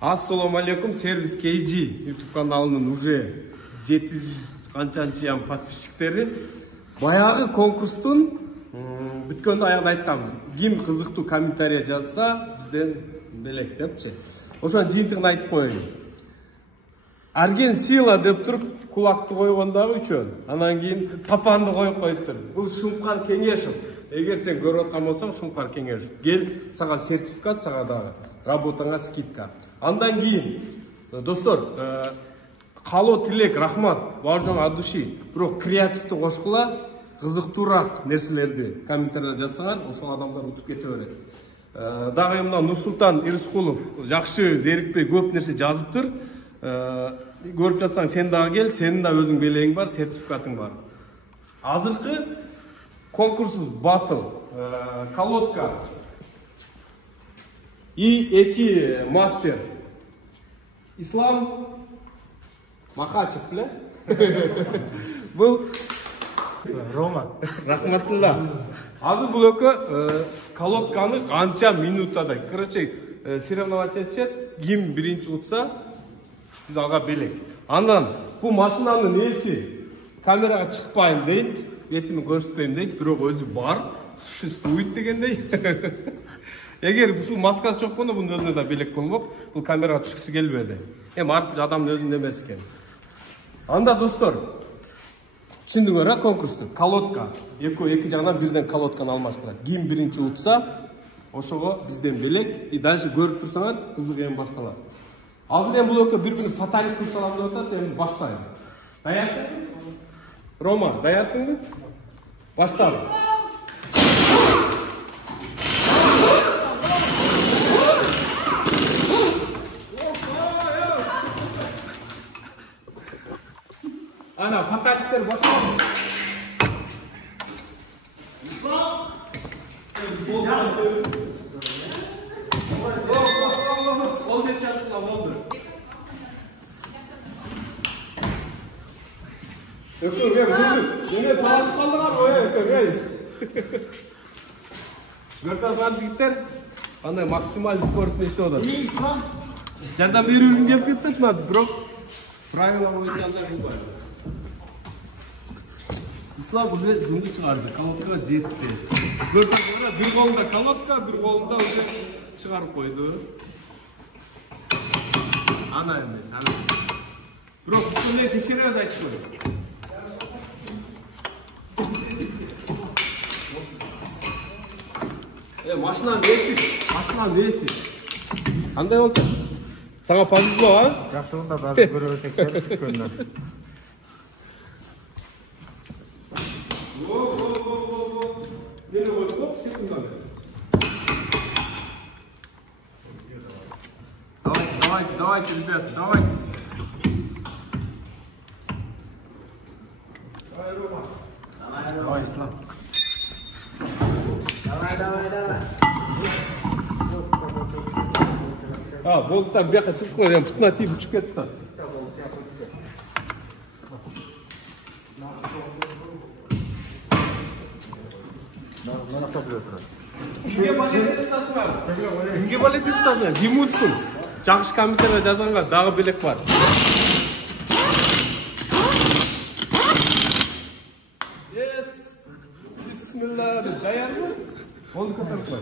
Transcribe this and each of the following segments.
Ассаламу алейкум, сервис KG YouTube каналының уже 700 қанчанчы подписчиктери. Баягы конкурстун бүткөндө аягында айтканбыз. Ким кызыктуу комментарий жазса, бизден белек депчи. Ошон жыйынтыгын айтып коеюн. Арген сила деп туруп кулакты койгондагы үчөн, анан кийин тапанды коюп коюптур. Бул Шумкар Кеңешев. Эгер сен көрүп аткан болсоң, Шумкар Кеңешев. Кел, сага сертификат, сага дагы работаңа скидка. Андан кийин, достор, калоо тилек, рахмат, баарыңызга от души. Бирок креативди кошкула, кызыктуураак нерселерди комментария жазсаңар, ошол адамдар утуп кете берет. Дагы мына Нурсултан Ирскулов жакшы зерикпей көп нерсе жазыптыр. Көрүп жатсаң, сен дагы кел, сенин да өзүң белегиң бар, сертификатың бар. Азыркы конкурсубуз батыл, колодка И2 мастер Ислам Махачев, бля? Был Рома. Рахматулла. Азыр бул экөө колодканы канча минутада, короче, соревноваться этишет, ким биринчи утса, биз ага белек. Андан бул машинанын ээси камерага чыкпайм дейт, бетими көрсөтпөйм дейт, бирок өзү бар, существует дегендей. Эгер ушул маскасы жок болсо, бунун өзүнө да белек болмок. Бул камерага түшкүсү келбеди. Артык адамдын өзүнүн эмес экен. Анда достор, түшүндүңөр конкурсту. Колодка. Эки жагынан бирден колодканы алмаштырат. Ким биринчи утса, ошого бизден белек. И дальше көрүп турсаңар, кызык эми башталат. Азыр бул экөө бири-бири фаталик кылсалам деп атат, эми баштайм. Даярсың? Рома, даярсыңбы? Баштап. Ana fatalikler başladı. Ol ne çarptı lan oldu. Öpür gel öpür. Yine tanışmadılar o öpür gel. Görten sanatçı gitler. Anda maksimal skorosu işte o da. İyi İslam. Jardan bir ürün gelip gittik lan bro. Правила боюнча андай кылбайбыз. Ислам уже зумду чыгарды, колодка жетти. Бир колунда колодка, бир колунда уже чыгарып койду. Ана эмес, ана. Бирок бүтүнлөй текшеребиз айтып коеюн. Машинанын ээси. Кандай болду? Сага повезло, а? Жакшылыгында баары көрөбүз текшерип түшкөндөн. Давайте, ребята, давайте. Давай, Рома. Давай, Ислам. Давай. Болуттар бияка чыгып койду, путуна тийип учуп кетти. Кимге балет атасыңар? Кимге балет атасың? Ким утсун? Жакшы комментарий жазганга дагы белек бар. Бисмилlah, даярбы? Болду көтөрүп кой.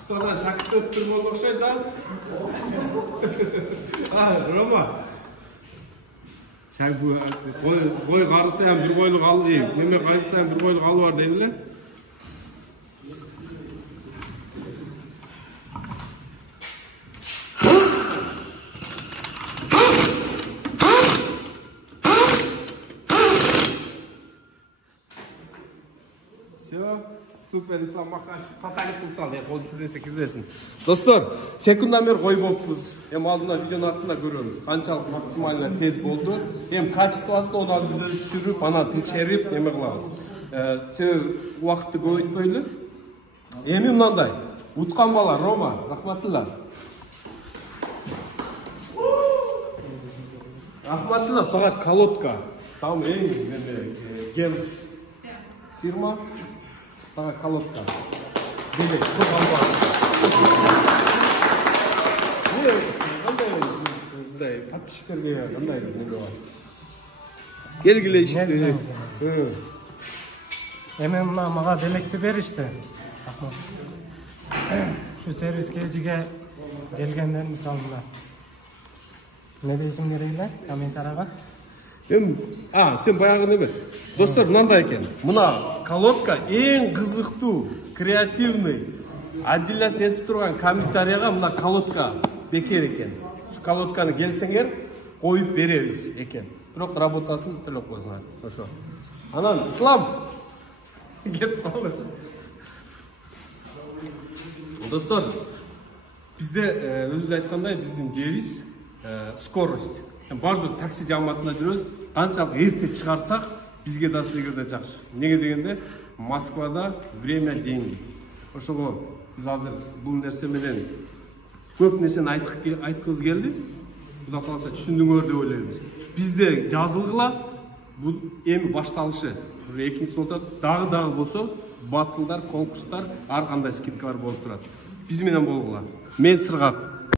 Столдан шакырт өттүр болуп окшойт да. Рома. Шак бой карыса ham бир бойлук ал, неме карыса ham бир бойлук ал бар дейт эле. Супер, Ислам Махачев, фаталик кылсаң, кол чүрдесе кирдесин. Достор, секундомер коюп болуппуз. Эми алдына видеонун артында көрөбүз. Канчалык максимально тез болду. Эми качествосун одан биз түшүрүп, анан текшерип, эме кылабыз. Себеби убакытты көбөйтпөйлү. Эми мындай, уткан бала Рома, рахматулла. Рахматулла, сага колодка. Самый Генс фирма. Сага колодка. Делек, көп алба. Кандай подписчиктерге кандай неге бар? Келгиле ишти. Эми мына мага делекти беришти. Şu servis kejiге келгенден мисалы мына. Не дейсиң керейлер? Комментарийга. Сен баягы неме? Достор, мындай экен. Мына колодка эң кызыктуу, креативный, отделяться этип турган комментарийга мына колодка бекер экен. Şu колодканы келсеңер, коюп беребиз экен. Бирок работасын төлөп койсуңар. Ошо. Анан Ислам кетип калды. Достор, bizde özü ayткандай биздин девиз скорость. Бардык такси жамаатында жүрөбүз. Канчалык эрте чыгарсак, бизге да силерге да жакшы. Неге дегенде, Москвада время деньги. Ошого биз азыр бул нерсе менен көп нерсени айткыбыз келди. Кудай кааласа түшүндүңөр деп ойлойбуз. Бизде жазылгыла, бул эми башталышы. Экинчи сотта дагы болсо, батылдар, конкурстар, ар кандай скидкалар болуп турат. Биз менен болгула. Мен Сыргак.